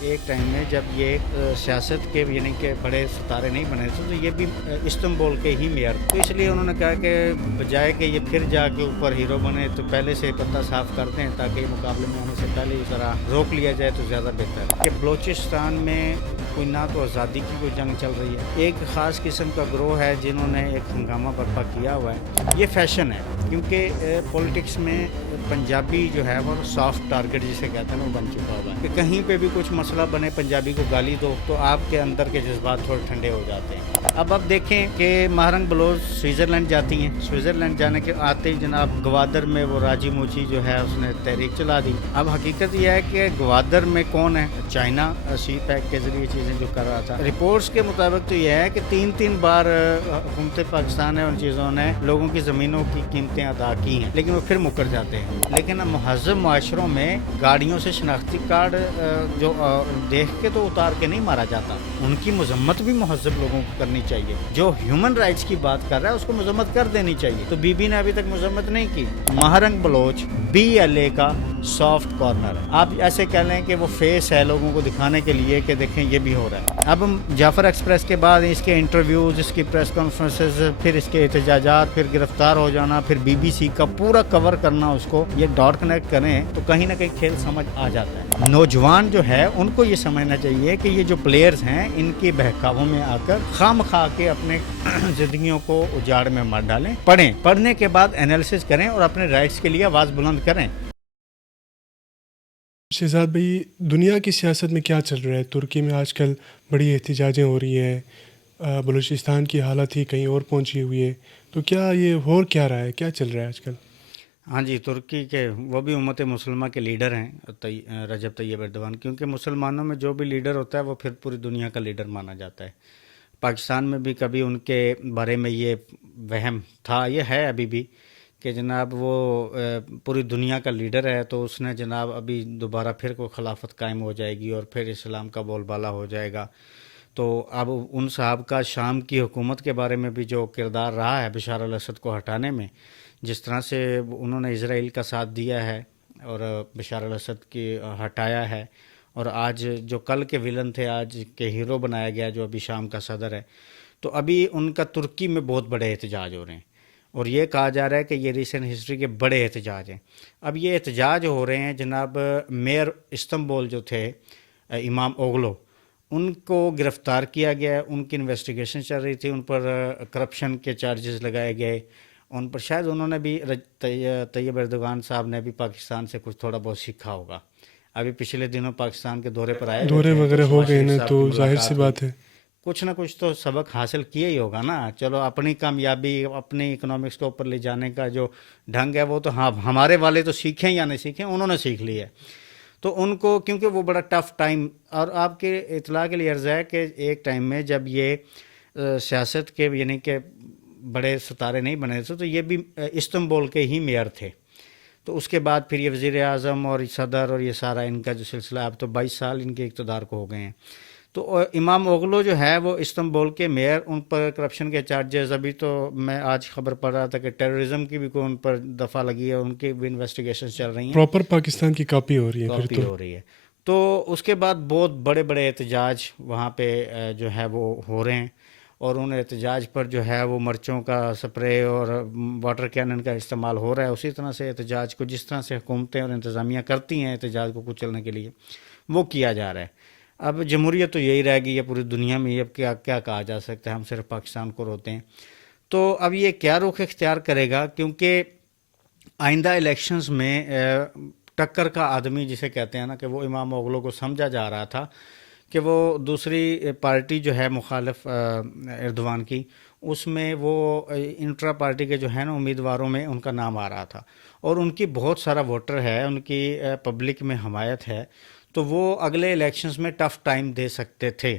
ایک ٹائم میں جب یہ سیاست کے یعنی کہ بڑے ستارے نہیں بنے تھے تو یہ بھی استنبول کے ہی میئر، تو اس لیے انہوں نے کہا کہ بجائے کہ یہ پھر جا کے اوپر ہیرو بنے تو پہلے سے پتہ صاف کر دیں تاکہ یہ مقابلے میں آنے سے پہلے اس طرح روک لیا جائے تو زیادہ بہتر ہے کہ بلوچستان میں کوئی نہ تو آزادی کی کوئی جنگ چل رہی ہے، ایک خاص قسم کا گروہ ہے جنہوں نے ایک ہنگامہ برپا کیا ہوا ہے، یہ فیشن ہے کیونکہ پولیٹکس میں پنجابی جو ہے وہ سافٹ ٹارگٹ جسے کہتے ہیں وہ بن چکا ہوا ہے کہ کہیں پہ بھی کچھ مسئلہ بنے پنجابی کو گالی دو تو آپ کے اندر کے جذبات تھوڑے ٹھنڈے ہو جاتے ہیں۔ اب آپ دیکھیں کہ مہرنگ بلوچ سوئٹزرلینڈ جاتی ہیں، سوئٹزرلینڈ جانے کے آتے ہی جناب گوادر میں وہ راجی موچی جو ہے اس نے تحریک چلا دی۔ اب حقیقت یہ ہے کہ گوادر میں کون ہے؟ چائنا سی پیک کے ذریعے چیزیں جو کر رہا تھا۔ رپورٹس کے مطابق تو یہ ہے کہ تین بار حکومت پاکستان ہے ان چیزوں نے لوگوں کی زمینوں کی قیمتیں ادا کی ہیں لیکن وہ پھر مکر جاتے ہیں۔ لیکن مہذب معاشروں میں گاڑیوں سے شناختی کارڈ جو دیکھ کے تو اتار کے نہیں مارا جاتا، ان کی مذمت بھی مہذب لوگوں کو کرنی چاہیے۔ جو ہیومن رائٹس کی بات کر رہا ہے اس کو مذمت کر دینی چاہیے، تو بی بی نے ابھی تک مذمت نہیں کی۔ مہرنگ بلوچ BLA کا سافٹ کارنر ہے، آپ ایسے کہہ لیں کہ وہ فیس ہے لوگوں کو دکھانے کے لیے کہ دیکھیں یہ بھی ہو رہا ہے۔ اب جعفر ایکسپریس کے بعد اس کے انٹرویوز، اس کی پریس کانفرنسز، پھر اس کے احتجاجات، پھر گرفتار ہو جانا، پھر BBC کا پورا کور کرنا، اس کو یہ ڈاٹ کنیکٹ کریں تو کہیں نہ کہیں کھیل سمجھ آ جاتا ہے۔ نوجوان جو ہے ان کو یہ سمجھنا چاہیے کہ یہ جو پلیئرز ہیں ان کی بہکاووں میں آ کر خام خواہ کے اپنے زندگیوں کو اجاڑ میں مت ڈالیں، پڑھنے کے بعد انالیسس کریں اور اپنے رائٹس کے لیے آواز بلند کریں۔ شہزاد بھائی، دنیا کی سیاست میں کیا چل رہا ہے؟ ترکی میں آج کل بڑی احتجاجیں ہو رہی ہیں، بلوچستان کی حالت ہی کہیں اور پہنچی ہوئی ہے، تو کیا یہ ہو کیا رہا ہے، کیا چل رہا ہے آج کل؟ ہاں جی، ترکی کے وہ بھی امت مسلمہ کے لیڈر ہیں رجب طیب ایردوان، کیونکہ مسلمانوں میں جو بھی لیڈر ہوتا ہے وہ پھر پوری دنیا کا لیڈر مانا جاتا ہے۔ پاکستان میں بھی کبھی ان کے بارے میں یہ وہم تھا، یہ ہے ابھی بھی، کہ جناب وہ پوری دنیا کا لیڈر ہے تو اس نے جناب ابھی دوبارہ پھر کوئی خلافت قائم ہو جائے گی اور پھر اسلام کا بول بالا ہو جائے گا۔ تو اب ان صاحب کا شام کی حکومت کے بارے میں بھی جو کردار رہا ہے بشار الاسد کو ہٹانے میں، جس طرح سے انہوں نے اسرائیل کا ساتھ دیا ہے اور بشار الاسد کی ہٹایا ہے، اور آج جو کل کے ولن تھے آج کے ہیرو بنایا گیا جو ابھی شام کا صدر ہے، تو ابھی ان کا ترکی میں بہت بڑے احتجاج ہو رہے ہیں اور یہ کہا جا رہا ہے کہ یہ ریسنٹ ہسٹری کے بڑے احتجاج ہیں۔ اب یہ احتجاج ہو رہے ہیں جناب میئر استنبول جو تھے امام اوغلو، ان کو گرفتار کیا گیا، ان کی انویسٹیگیشن چل رہی تھی، ان پر کرپشن کے چارجز لگائے گئے، ان پر شاید انہوں نے بھی طیب ایردوان صاحب نے بھی پاکستان سے کچھ تھوڑا بہت سیکھا ہوگا۔ ابھی پچھلے دنوں پاکستان کے دورے پر آئے ہوئے دورے تھے تو وغیرہ ہو شہباز گئے شریف نا، صاحب کی تو ظاہر سی ملاقات ہوئی، بات ہے۔ کچھ نہ کچھ تو سبق حاصل کیا ہی ہوگا نا۔ چلو اپنی کامیابی اپنی اکنامکس کو اوپر لے جانے کا جو ڈھنگ ہے وہ تو ہاں ہمارے والے تو سیکھیں یا نہیں سیکھیں انہوں نے سیکھ لی ہے، تو ان کو کیونکہ وہ بڑا ٹف ٹائم، اور آپ کے اطلاع کے لیے عرض ہے کہ ایک ٹائم میں جب یہ سیاست کے یعنی کہ بڑے ستارے نہیں بنے تھے تو یہ بھی استنبول کے ہی میئر تھے، تو اس کے بعد پھر یہ وزیر اعظم اور صدر اور یہ سارا ان کا جو سلسلہ، اب تو 22 سال ان کے اقتدار کو ہو گئے ہیں۔ تو امام اوغلو جو ہے وہ استنبول کے میئر، ان پر کرپشن کے چارجز، ابھی تو میں آج خبر پڑھ رہا تھا کہ ٹیررزم کی بھی کوئی ان پر دفعہ لگی ہے، ان کی بھی انویسٹیگیشن چل رہی ہیں، پراپر پاکستان کی کاپی ہو رہی ہے پھر کاپی تو۔ ہو رہی ہے۔ تو اس کے بعد بہت بڑے بڑے احتجاج وہاں پہ جو ہے وہ ہو رہے ہیں، اور ان احتجاج پر جو ہے وہ مرچوں کا سپرے اور واٹر کینن کا استعمال ہو رہا ہے۔ اسی طرح سے احتجاج کو جس طرح سے حکومتیں اور انتظامیہ کرتی ہیں احتجاج کو کچلنے کے لیے وہ کیا جا رہا ہے۔ اب جمہوریت تو یہی رہ گئی ہے پوری دنیا میں، اب کیا کیا کہا جا سکتا ہے، ہم صرف پاکستان کو روتے ہیں۔ تو اب یہ کیا رخ اختیار کرے گا، کیونکہ آئندہ الیکشنز میں ٹکر کا آدمی جسے کہتے ہیں نا، کہ وہ امام اوغلو کو سمجھا جا رہا تھا کہ وہ دوسری پارٹی جو ہے مخالف ایردوان کی، اس میں وہ انٹرا پارٹی کے جو ہے نا امیدواروں میں ان کا نام آ رہا تھا، اور ان کی بہت سارا ووٹر ہے، ان کی پبلک میں حمایت ہے، تو وہ اگلے الیکشنز میں ٹف ٹائم دے سکتے تھے۔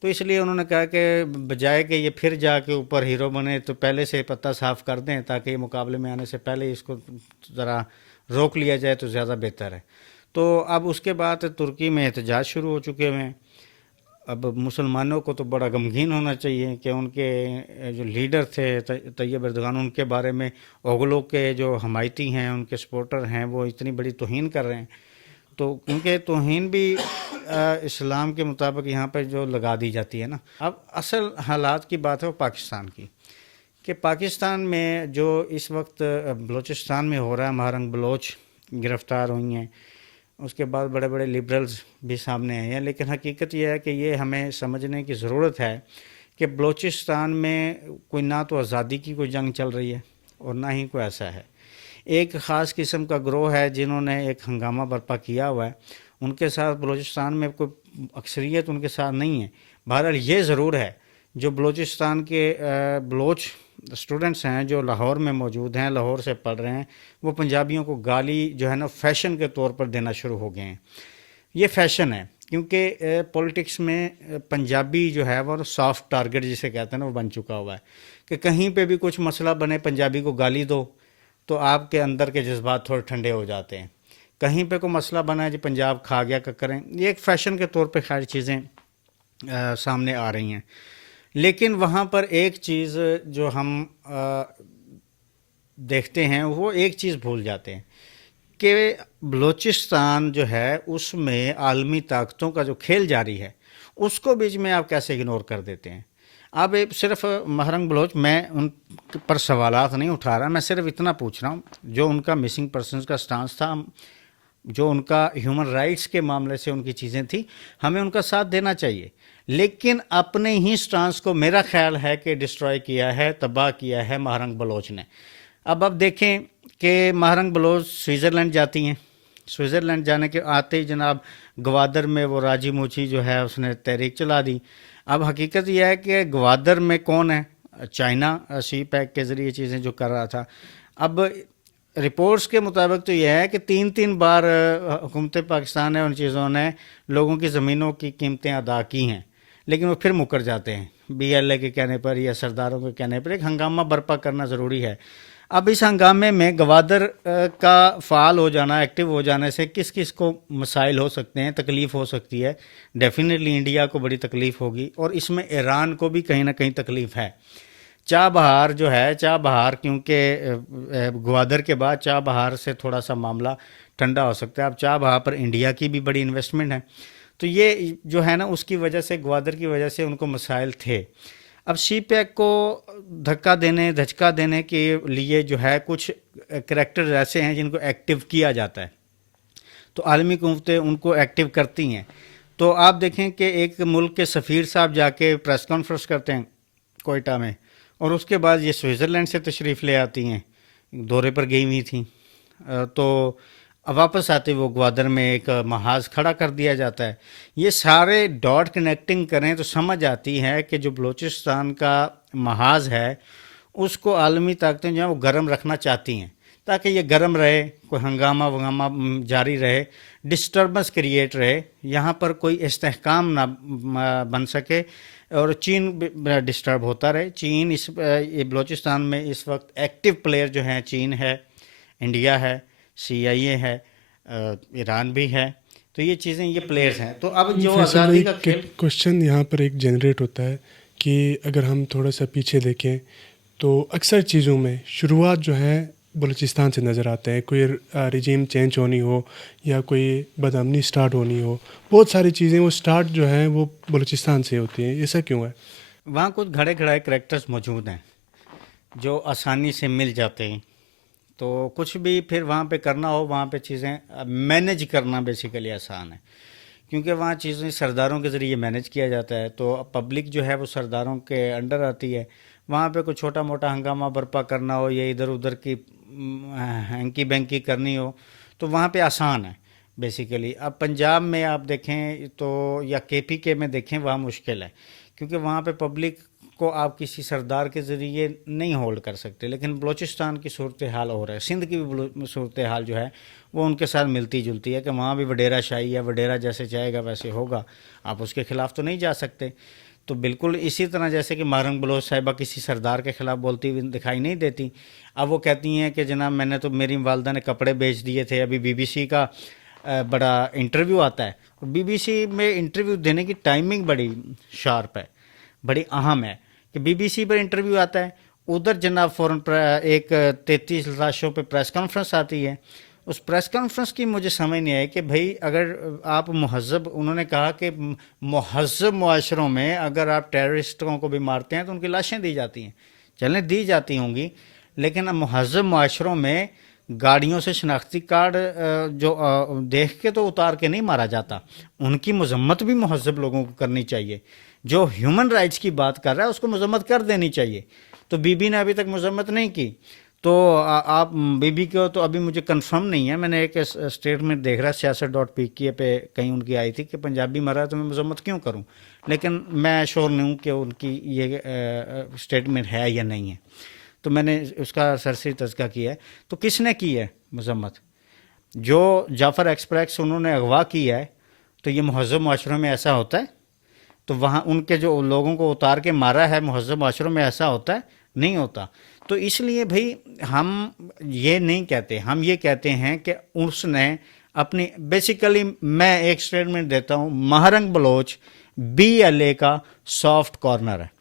تو اس لیے انہوں نے کہا کہ بجائے کہ یہ پھر جا کے اوپر ہیرو بنے تو پہلے سے پتہ صاف کر دیں تاکہ یہ مقابلے میں آنے سے پہلے اس کو ذرا روک لیا جائے تو زیادہ بہتر ہے۔ تو اب اس کے بعد ترکی میں احتجاج شروع ہو چکے ہوئے ہیں۔ اب مسلمانوں کو تو بڑا غمگین ہونا چاہیے کہ ان کے جو لیڈر تھے طیب ایردوان، ان کے بارے میں اوغلو کے جو حمایتی ہیں، ان کے سپورٹر ہیں، وہ اتنی بڑی توہین کر رہے ہیں، تو کیونکہ توہین بھی اسلام کے مطابق یہاں پہ جو لگا دی جاتی ہے نا. اب اصل حالات کی بات ہے وہ پاکستان کی، کہ پاکستان میں جو اس وقت بلوچستان میں ہو رہا ہے، مہرنگ بلوچ گرفتار ہوئی ہیں، اس کے بعد بڑے بڑے لبرلز بھی سامنے آئے ہیں، لیکن حقیقت یہ ہے کہ یہ ہمیں سمجھنے کی ضرورت ہے کہ بلوچستان میں کوئی نہ تو آزادی کی کوئی جنگ چل رہی ہے اور نہ ہی کوئی ایسا ہے. ایک خاص قسم کا گروہ ہے جنہوں نے ایک ہنگامہ برپا کیا ہوا ہے، ان کے ساتھ بلوچستان میں کوئی اکثریت ان کے ساتھ نہیں ہے. بہرحال یہ ضرور ہے جو بلوچستان کے بلوچ اسٹوڈنٹس ہیں جو لاہور میں موجود ہیں، لاہور سے پڑھ رہے ہیں، وہ پنجابیوں کو گالی جو ہے نا فیشن کے طور پر دینا شروع ہو گئے ہیں. یہ فیشن ہے کیونکہ پولیٹکس میں پنجابی جو ہے وہ سافٹ ٹارگٹ جسے کہتے ہیں نا وہ بن چکا ہوا ہے کہ کہیں پہ بھی کچھ مسئلہ بنے پنجابی کو گالی دو تو آپ کے اندر کے جذبات تھوڑے ٹھنڈے ہو جاتے ہیں. کہیں پہ کوئی مسئلہ بنا ہے جی پنجاب کھا گیا کریں، یہ ایک فیشن کے طور پہ خیر چیزیں سامنے آ رہی ہیں. لیکن وہاں پر ایک چیز جو ہم دیکھتے ہیں وہ ایک چیز بھول جاتے ہیں کہ بلوچستان جو ہے اس میں عالمی طاقتوں کا جو کھیل جاری ہے اس کو بیچ میں آپ کیسے اگنور کر دیتے ہیں. اب صرف مہرنگ بلوچ، میں ان پر سوالات نہیں اٹھا رہا، میں صرف اتنا پوچھ رہا ہوں جو ان کا مسنگ پرسنز کا سٹانس تھا، جو ان کا ہیومن رائٹس کے معاملے سے ان کی چیزیں تھیں، ہمیں ان کا ساتھ دینا چاہیے. لیکن اپنے ہی سٹانس کو میرا خیال ہے کہ ڈسٹرائے کیا ہے، تباہ کیا ہے مہرنگ بلوچ نے. اب دیکھیں کہ مہرنگ بلوچ سوئٹزرلینڈ جاتی ہیں، سوئٹزرلینڈ جانے کے آتے ہی جناب گوادر میں وہ راجی موچی جو ہے اس نے تحریک چلا دی. اب حقیقت یہ ہے کہ گوادر میں کون ہے؟ چائنا سی پیک کے ذریعے چیزیں جو کر رہا تھا. اب رپورٹس کے مطابق تو یہ ہے کہ 3 بار حکومت پاکستان نے ان چیزوں نے لوگوں کی زمینوں کی قیمتیں ادا کی ہیں، لیکن وہ پھر مکر جاتے ہیں بی ایل اے کے کہنے پر یا سرداروں کے کہنے پر. ایک ہنگامہ برپا کرنا ضروری ہے. اب اس ہنگامے میں گوادر کا فعال ہو جانا، ایکٹیو ہو جانے سے کس کس کو مسائل ہو سکتے ہیں، تکلیف ہو سکتی ہے. ڈیفینیٹلی انڈیا کو بڑی تکلیف ہوگی اور اس میں ایران کو بھی کہیں نہ کہیں تکلیف ہے. چاہ بہار جو ہے، چاہ بہار کیونکہ گوادر کے بعد چاہ بہار سے تھوڑا سا معاملہ ٹھنڈا ہو سکتا ہے. اب چاہ بہار پر انڈیا کی بھی بڑی انویسٹمنٹ ہے، تو یہ جو ہے نا اس کی وجہ سے، گوادر کی وجہ سے ان کو مسائل تھے. اب سی پیک کو دھچکا دینے کے لیے جو ہے کچھ کریکٹر ایسے ہیں جن کو ایکٹیو کیا جاتا ہے، تو عالمی قوتیں ان کو ایکٹیو کرتی ہیں. تو آپ دیکھیں کہ ایک ملک کے سفیر صاحب جا کے پریس کانفرنس کرتے ہیں کوئٹہ میں، اور اس کے بعد یہ سوئٹزرلینڈ سے تشریف لے آتی ہیں، دورے پر گئی ہوئی تھیں، تو واپس آتے وہ گوادر میں ایک محاذ کھڑا کر دیا جاتا ہے. یہ سارے ڈاٹ کنیکٹنگ کریں تو سمجھ آتی ہے کہ جو بلوچستان کا محاذ ہے اس کو عالمی طاقتیں جو ہیں وہ گرم رکھنا چاہتی ہیں تاکہ یہ گرم رہے، کوئی ہنگامہ جاری رہے، ڈسٹربنس کریٹ رہے، یہاں پر کوئی استحکام نہ بن سکے اور چین ڈسٹرب ہوتا رہے. چین یہ بلوچستان میں اس وقت ایکٹیو پلیئر جو ہیں چین ہے، انڈیا ہے، CIA ہے، ایران بھی ہے، تو یہ چیزیں، یہ پلیئرز ہیں. تو اب جو آزادی کا کھیل، کوشچن یہاں پر ایک جنریٹ ہوتا ہے کہ اگر ہم تھوڑا سا پیچھے دیکھیں تو اکثر چیزوں میں شروعات جو ہے بلوچستان سے نظر آتے ہیں. کوئی رجیم چینج ہونی ہو یا کوئی بدامنی سٹارٹ ہونی ہو، بہت ساری چیزیں وہ سٹارٹ جو ہیں وہ بلوچستان سے ہوتی ہیں. ایسا کیوں ہے؟ وہاں کچھ گھڑے گھڑائے کریکٹرز موجود ہیں جو آسانی سے مل جاتے ہیں، تو کچھ بھی پھر وہاں پہ کرنا ہو، وہاں پہ چیزیں مینیج کرنا بیسیکلی آسان ہے، کیونکہ وہاں چیزیں سرداروں کے ذریعے مینیج کیا جاتا ہے. تو پبلک جو ہے وہ سرداروں کے انڈر آتی ہے. وہاں پہ کوئی چھوٹا موٹا ہنگامہ برپا کرنا ہو یا ادھر ادھر کی ہینکی بینکی کرنی ہو تو وہاں پہ آسان ہے بیسیکلی. اب پنجاب میں آپ دیکھیں تو یا KPK میں دیکھیں وہاں مشکل ہے، کیونکہ وہاں پہ پبلک کو آپ کسی سردار کے ذریعے نہیں ہولڈ کر سکتے. لیکن بلوچستان کی صورتحال ہو رہا ہے، سندھ کی بھی صورتحال جو ہے وہ ان کے ساتھ ملتی جلتی ہے کہ وہاں بھی وڈیرا شاہی ہے، وڈیرا جیسے چاہے گا ویسے ہوگا، آپ اس کے خلاف تو نہیں جا سکتے. تو بالکل اسی طرح جیسے کہ مہرنگ بلوچ صاحبہ کسی سردار کے خلاف بولتی ہوئی دکھائی نہیں دیتی. اب وہ کہتی ہیں کہ جناب میں نے تو، میری والدہ نے کپڑے بیچ دیے تھے. ابھی BBC کا بڑا انٹرویو آتا ہے، اور BBC میں انٹرویو دینے کی ٹائمنگ بڑی شارپ ہے، بڑی اہم ہے کہ BBC پر انٹرویو آتا ہے، ادھر جناب فوراً ایک 33 لاشوں پہ پریس کانفرنس آتی ہے، اس پریس کانفرنس کی مجھے سمجھ نہیں آئی کہ بھائی اگر آپ مہذب، انہوں نے کہا کہ مہذب معاشروں میں اگر آپ ٹیررسٹوں کو بھی مارتے ہیں تو ان کی لاشیں دی جاتی ہیں، چلیں دی جاتی ہوں گی، لیکن اب مہذب معاشروں میں گاڑیوں سے شناختی کارڈ جو دیکھ کے تو اتار کے نہیں مارا جاتا. ان کی مذمت بھی مہذب لوگوں کو کرنی چاہیے. جو ہیومن رائٹس کی بات کر رہا ہے اس کو مذمت کر دینی چاہیے. تو بی بی نے ابھی تک مذمت نہیں کی. تو آپ بی بی کو تو ابھی مجھے کنفرم نہیں ہے، میں نے ایک اسٹیٹمنٹ دیکھ رہا سیاست.pk پہ کہیں ان کی آئی تھی کہ پنجابی مرا ہے تو میں مذمت کیوں کروں، لیکن میں شور نہیں ہوں کہ ان کی یہ اسٹیٹمنٹ ہے یا نہیں ہے. تو میں نے اس کا سرسری تذکرہ کیا ہے. تو کس نے کی ہے مذمت؟ جو جعفر ایکسپریس انہوں نے اغوا کیا ہے، تو یہ مہذب معاشروں میں ایسا ہوتا ہے؟ تو وہاں ان کے جو لوگوں کو اتار کے مارا ہے مہذب معاشروں میں ایسا ہوتا ہے؟ نہیں ہوتا. تو اس لیے بھائی ہم یہ نہیں کہتے، ہم یہ کہتے ہیں کہ اس نے اپنی بیسیکلی، میں ایک سٹیٹمنٹ دیتا ہوں، مہرنگ بلوچ BLA کا سافٹ کارنر ہے.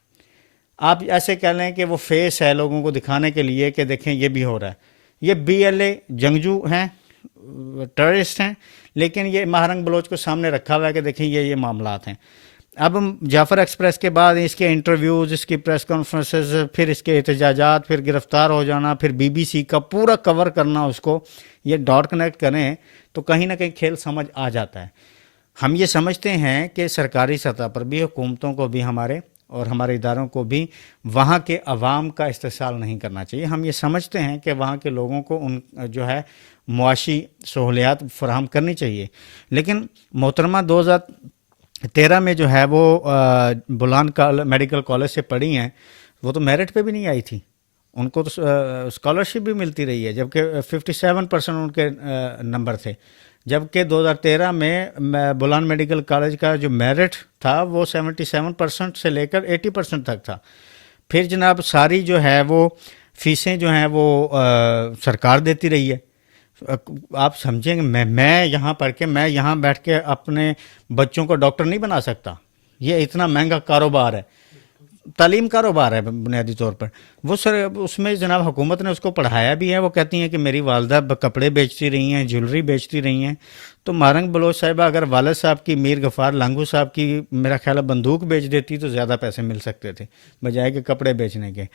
آپ ایسے کہہ لیں کہ وہ فیس ہے لوگوں کو دکھانے کے لیے کہ دیکھیں یہ بھی ہو رہا ہے. یہ BLA جنگجو ہیں، ٹیررسٹ ہیں، لیکن یہ مہرنگ بلوچ کو سامنے رکھا ہوا ہے کہ دیکھیں یہ معاملات ہیں. اب جعفر ایکسپریس کے بعد اس کے انٹرویوز، اس کی پریس کانفرنسز، پھر اس کے احتجاجات، پھر گرفتار ہو جانا، پھر BBC کا پورا کور کرنا، اس کو یہ ڈاٹ کنیکٹ کریں تو کہیں نہ کہیں کھیل سمجھ آ جاتا ہے. ہم یہ سمجھتے ہیں کہ سرکاری سطح پر بھی حکومتوں کو بھی ہمارے اور ہمارے اداروں کو بھی وہاں کے عوام کا استحصال نہیں کرنا چاہیے. ہم یہ سمجھتے ہیں کہ وہاں کے لوگوں کو ان جو ہے معاشی سہولیات فراہم کرنی چاہیے. لیکن محترمہ 2013 میں جو ہے وہ بولان میڈیکل کالج سے پڑھی ہیں، وہ تو میرٹ پہ بھی نہیں آئی تھی. ان کو تو اسکالرشپ بھی ملتی رہی ہے، جبکہ 57% ان کے نمبر تھے. جبکہ 2013 میں بولان میڈیکل کالج کا جو میرٹ تھا وہ 77% سے لے کر 80% تک تھا. پھر جناب ساری جو ہے وہ فیسیں جو ہیں وہ سرکار دیتی رہی ہے. آپ سمجھیں کہ میں یہاں پڑھ کے، میں یہاں بیٹھ کے اپنے بچوں کو ڈاکٹر نہیں بنا سکتا. یہ اتنا مہنگا کاروبار ہے، تعلیم کاروبار ہے بنیادی طور پر. وہ سر اس میں جناب حکومت نے اس کو پڑھایا بھی ہے. وہ کہتی ہیں کہ میری والدہ کپڑے بیچتی رہی ہیں، جیولری بیچتی رہی ہیں. تو مہرنگ بلوچ صاحبہ اگر والد صاحب کی، میر غفار لانگو صاحب کی میرا خیال ہے بندوق بیچ دیتی تو زیادہ پیسے مل سکتے تھے بجائے کہ کپڑے بیچنے کے.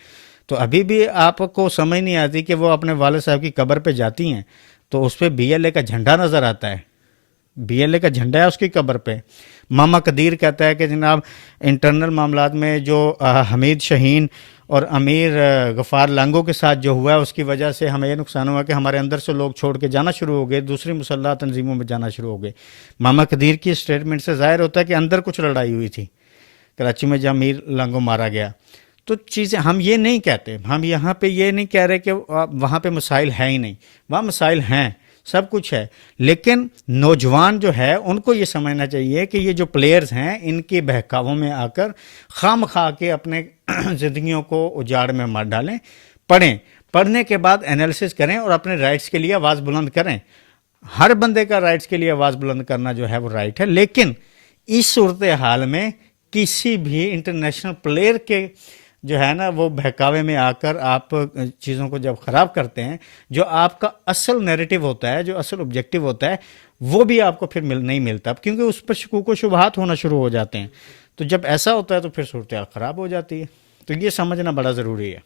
تو ابھی بھی آپ کو سمجھ نہیں آتی کہ وہ اپنے والد صاحب کی قبر پہ جاتی ہیں تو اس پہ BLA کا جھنڈا نظر آتا ہے. BLA کا جھنڈا ہے اس کی قبر پہ. ماما قدیر کہتا ہے کہ جناب انٹرنل معاملات میں جو حمید شاہین اور امیر غفار لانگو کے ساتھ جو ہوا ہے اس کی وجہ سے ہمیں یہ نقصان ہوا کہ ہمارے اندر سے لوگ چھوڑ کے جانا شروع ہو گئے، دوسری مسلح تنظیموں میں جانا شروع ہو گئے. ماما قدیر کی اسٹیٹمنٹ سے ظاہر ہوتا ہے کہ اندر کچھ لڑائی ہوئی تھی کراچی میں جہاں امیر لانگو مارا گیا. تو چیزیں ہم یہ نہیں کہتے، ہم یہاں پہ یہ نہیں کہہ رہے کہ وہاں پہ مسائل ہیں ہی نہیں. وہاں مسائل ہیں، سب کچھ ہے، لیکن نوجوان جو ہے ان کو یہ سمجھنا چاہیے کہ یہ جو پلیئرز ہیں ان کے بہکاووں میں آ کر خام خواہ کے اپنے زندگیوں کو اجاڑ میں مار ڈالیں. پڑھنے کے بعد انالیسس کریں اور اپنے رائٹس کے لیے آواز بلند کریں. ہر بندے کا رائٹس کے لیے آواز بلند کرنا جو ہے وہ رائٹ ہے، لیکن اس صورتحال میں کسی بھی انٹرنیشنل پلیئر کے جو ہے نا وہ بہکاوے میں آ کر آپ چیزوں کو جب خراب کرتے ہیں، جو آپ کا اصل نیریٹو ہوتا ہے، جو اصل آبجیکٹیو ہوتا ہے، وہ بھی آپ کو پھر نہیں ملتا، کیونکہ اس پر شکوک و شبہات ہونا شروع ہو جاتے ہیں. تو جب ایسا ہوتا ہے تو پھر صورتحال خراب ہو جاتی ہے. تو یہ سمجھنا بڑا ضروری ہے.